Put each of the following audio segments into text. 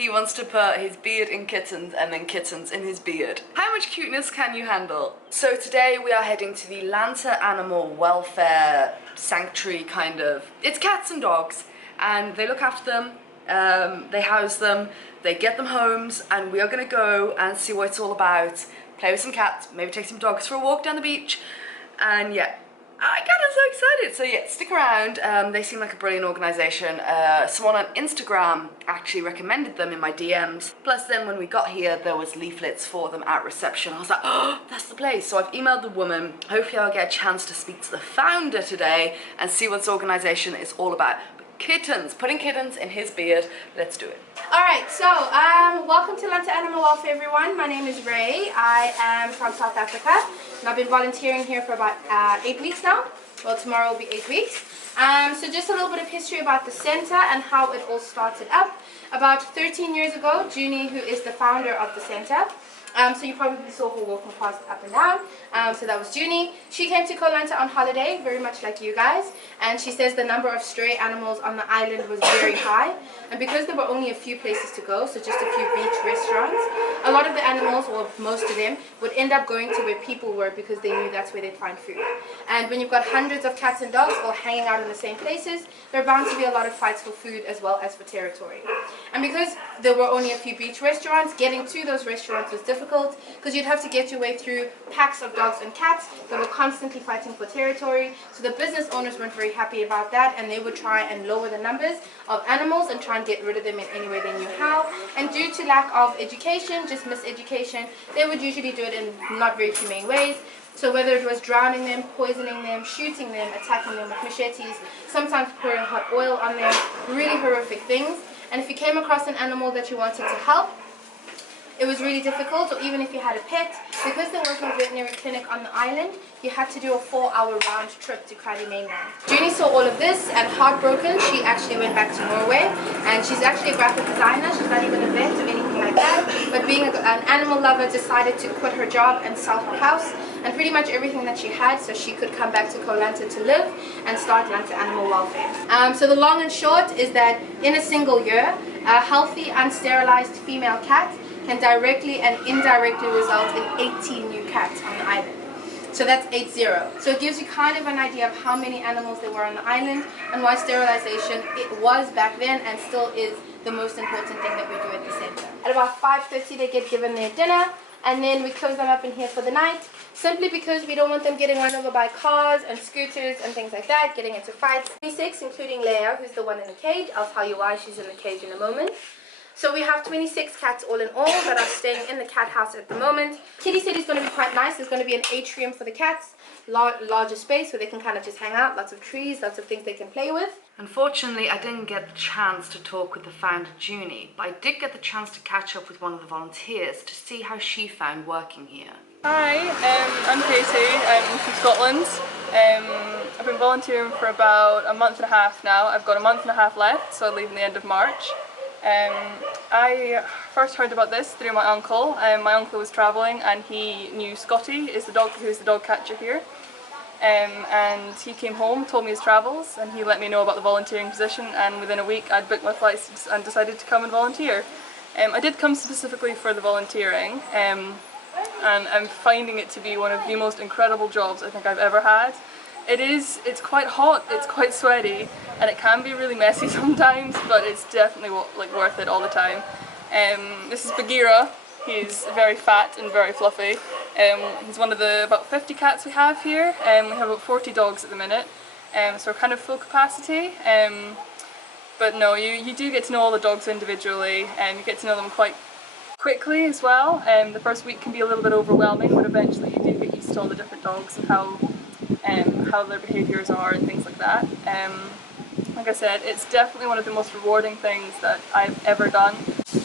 He wants to put his beard in kittens and then kittens in his beard. How much cuteness can you handle? So today we are heading to the Lanta Animal Welfare Sanctuary kind of. It's cats and dogs and they look after them, they house them, they get them homes, and we are going to go and see what it's all about. Play with some cats, maybe take some dogs for a walk down the beach, and yeah. I got so excited. So yeah, stick around. They seem like a brilliant organisation. Someone on Instagram actually recommended them in my DMs. Plus then when we got here, there was leaflets for them at reception. I was like, oh, that's the place. So I've emailed the woman. Hopefully I'll get a chance to speak to the founder today and see what this organisation is all about. But kittens, putting kittens in his beard. Let's do it. Alright, so welcome to Lanta Animal Welfare, everyone. My name is Ray. I am from South Africa and I've been volunteering here for about 8 weeks now. Well, tomorrow will be 8 weeks. So just a little bit of history about the center and how it all started up. About 13 years ago, Junie, who is the founder of the center, so you probably saw her walking past up and down. So that was Junie. She came to Koh Lanta on holiday, very much like you guys, and she says the number of stray animals on the island was very high. And because there were only a few places to go, so just a few beach restaurants, a lot of the animals, or most of them, would end up going to where people were because they knew that's where they'd find food. And when you've got hundreds of cats and dogs all hanging out in the same places, there are bound to be a lot of fights for food as well as for territory. And because there were only a few beach restaurants, getting to those restaurants was difficult because you'd have to get your way through packs of dogs and cats that were constantly fighting for territory. So the business owners weren't very happy about that, and they would try and lower the numbers of animals and try and get rid of them in any way they knew how. And due to lack of education, just miseducation, they would usually do it in not very humane ways. So whether it was drowning them, poisoning them, shooting them, attacking them with machetes, sometimes pouring hot oil on them, really horrific things. And if you came across an animal that you wanted to help, it was really difficult. Or even if you had a pet, because there was no veterinary clinic on the island, you had to do a 4-hour round trip to Krabi mainland. Junie saw all of this and heartbroken, she actually went back to Norway, and she's actually a graphic designer. She's not even a vet or anything like that, but being an animal lover, decided to quit her job and sell her house and pretty much everything that she had so she could come back to Koh Lanta to live and start Lanta Animal Welfare. So the long and short is that in a single year, a healthy, unsterilized female cat can directly and indirectly result in 18 new cats on the island. So that's 80. So it gives you kind of an idea of how many animals there were on the island and why sterilization, it was back then and still is the most important thing that we do at the center. At about 5:30 they get given their dinner, and then we close them up in here for the night, simply because we don't want them getting run over by cars and scooters and things like that, getting into fights. 26, including Leia, who's the one in the cage. I'll tell you why she's in the cage in a moment. So we have 26 cats all in all that are staying in the cat house at the moment. Kitty said it's going to be quite nice. There's going to be an atrium for the cats, larger space where they can kind of just hang out, lots of trees, lots of things they can play with. Unfortunately, I didn't get the chance to talk with the founder, Junie, but I did get the chance to catch up with one of the volunteers to see how she found working here. Hi, I'm Katie, I'm from Scotland. I've been volunteering for about a month and a half now. I've got a month and a half left, so I leave in the end of March. I first heard about this through my uncle. My uncle was travelling and he knew Scotty, who's the dog catcher here. And he came home, told me his travels, and he let me know about the volunteering position, and within a week I'd booked my flights and decided to come and volunteer. I did come specifically for the volunteering, and I'm finding it to be one of the most incredible jobs I think I've ever had. It's quite hot, it's quite sweaty, and it can be really messy sometimes, but it's definitely worth it all the time. This is Bagheera. He's very fat and very fluffy. He's one of the about 50 cats we have here. We have about 40 dogs at the minute, so we're kind of full capacity. But no, you do get to know all the dogs individually, and you get to know them quite quickly as well. The first week can be a little bit overwhelming, but eventually you do get used to all the different dogs and how their behaviours are and things like that. Like I said, it's definitely one of the most rewarding things that I've ever done,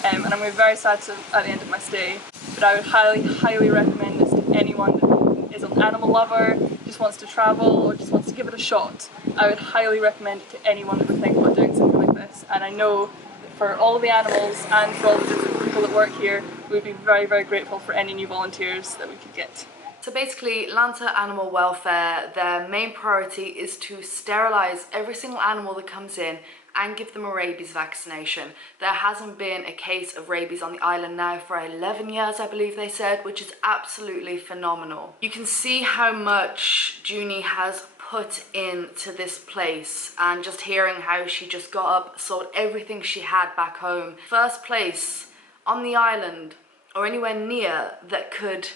and I'm very sad at the end of my stay, but I would highly recommend this to anyone that is an animal lover, just wants to travel, or just wants to give it a shot. I would highly recommend it to anyone that would think about doing something like this, and I know that for all the animals and for all the different people that work here, we would be very grateful for any new volunteers that we could get. So basically, Lanta Animal Welfare, their main priority is to sterilise every single animal that comes in, and give them a rabies vaccination. There hasn't been a case of rabies on the island now for 11 years, I believe they said, which is absolutely phenomenal. You can see how much Junie has put into this place, and just hearing how she just got up, sold everything she had back home. First place on the island or anywhere near that could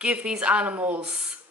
give these animals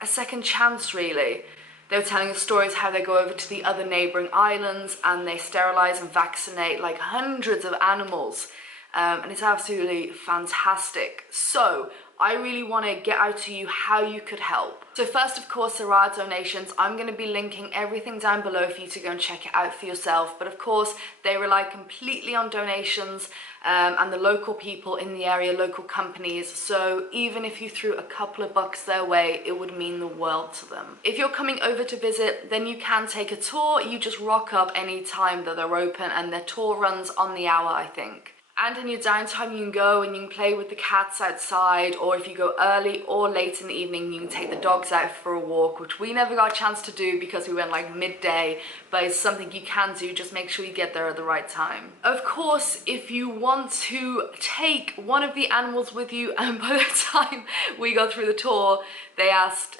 a second chance, really. They were telling us stories how they go over to the other neighbouring islands and they sterilise and vaccinate like hundreds of animals, and it's absolutely fantastic. So I really want to get out to you how you could help. So first, of course, there are donations. I'm going to be linking everything down below for you to go and check it out for yourself. But of course, they rely completely on donations and the local people in the area, local companies. So even if you threw a couple of bucks their way, it would mean the world to them. If you're coming over to visit, then you can take a tour. You just rock up any time that they're open, and their tour runs on the hour, I think. And in your downtime, you can go and you can play with the cats outside, or if you go early or late in the evening, you can take the dogs out for a walk, which we never got a chance to do because we went like midday, but it's something you can do. Just make sure you get there at the right time. Of course, if you want to take one of the animals with you, and by the time we go through the tour, they asked,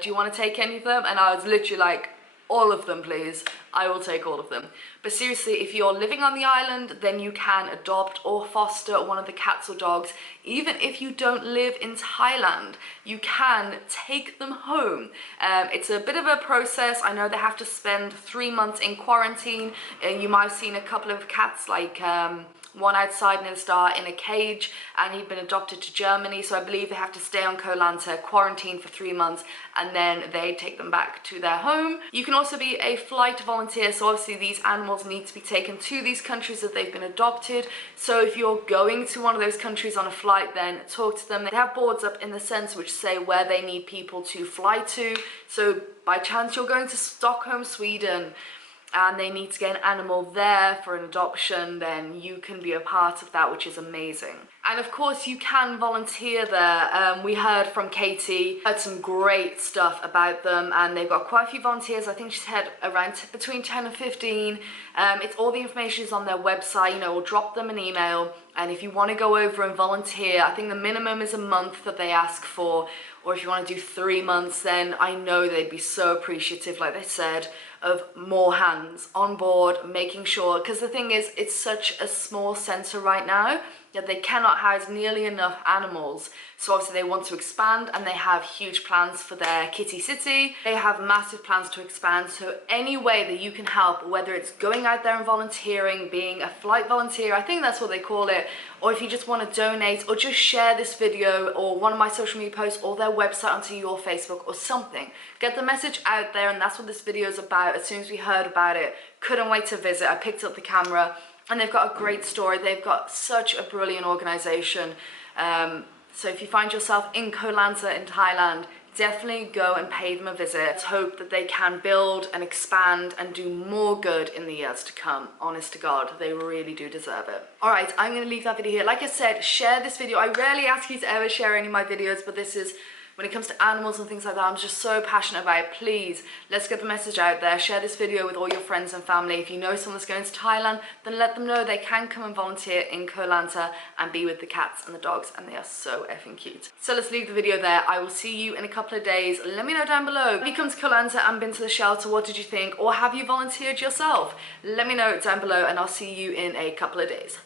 do you want to take any of them? And I was literally like, all of them, please. I will take all of them. But seriously, if you're living on the island, then you can adopt or foster one of the cats or dogs. Even if you don't live in Thailand, you can take them home. It's a bit of a process. I know they have to spend 3 months in quarantine. You might have seen a couple of cats, like one outside near the star in a cage, and he'd been adopted to Germany, so I believe they have to stay on Koh Lanta, quarantine for 3 months, and then they take them back to their home. You can also be a flight volunteer, so obviously these animals need to be taken to these countries that they've been adopted. So if you're going to one of those countries on a flight, then talk to them. They have boards up in the sense which say where they need people to fly to. So by chance you're going to Stockholm, Sweden, and they need to get an animal there for an adoption, then you can be a part of that, which is amazing. And of course you can volunteer there. We heard from Katie, heard some great stuff about them, and they've got quite a few volunteers. I think she's had around between 10 and 15. It's all the information is on their website. You know, we'll drop them an email, and if you want to go over and volunteer, I think the minimum is a month that they ask for, or if you want to do 3 months, then I know they'd be so appreciative, like they said, of more hands on board, making sure, because the thing is, it's such a small centre right now that they cannot house nearly enough animals. So obviously they want to expand, and they have huge plans for their kitty city. They have massive plans to expand, so any way that you can help, whether it's going out there and volunteering, being a flight volunteer, I think that's what they call it, or if you just want to donate, or just share this video or one of my social media posts or their website onto your Facebook or something. Get the message out there, and that's what this video is about. As soon as we heard about it, couldn't wait to visit. I picked up the camera, and they've got a great story. They've got such a brilliant organisation. So if you find yourself in Koh Lanta in Thailand, definitely go and pay them a visit. Let's hope that they can build and expand and do more good in the years to come. Honest to God, they really do deserve it. Alright, I'm going to leave that video here. Like I said, share this video. I rarely ask you to ever share any of my videos, but this is, when it comes to animals and things like that, I'm just so passionate about it. Please, let's get the message out there. Share this video with all your friends and family. If you know someone that's going to Thailand, then let them know they can come and volunteer in Koh Lanta and be with the cats and the dogs, and they are so effing cute. So let's leave the video there. I will see you in a couple of days. Let me know down below. Have you come to Koh Lanta and been to the shelter? What did you think? Or have you volunteered yourself? Let me know down below, and I'll see you in a couple of days.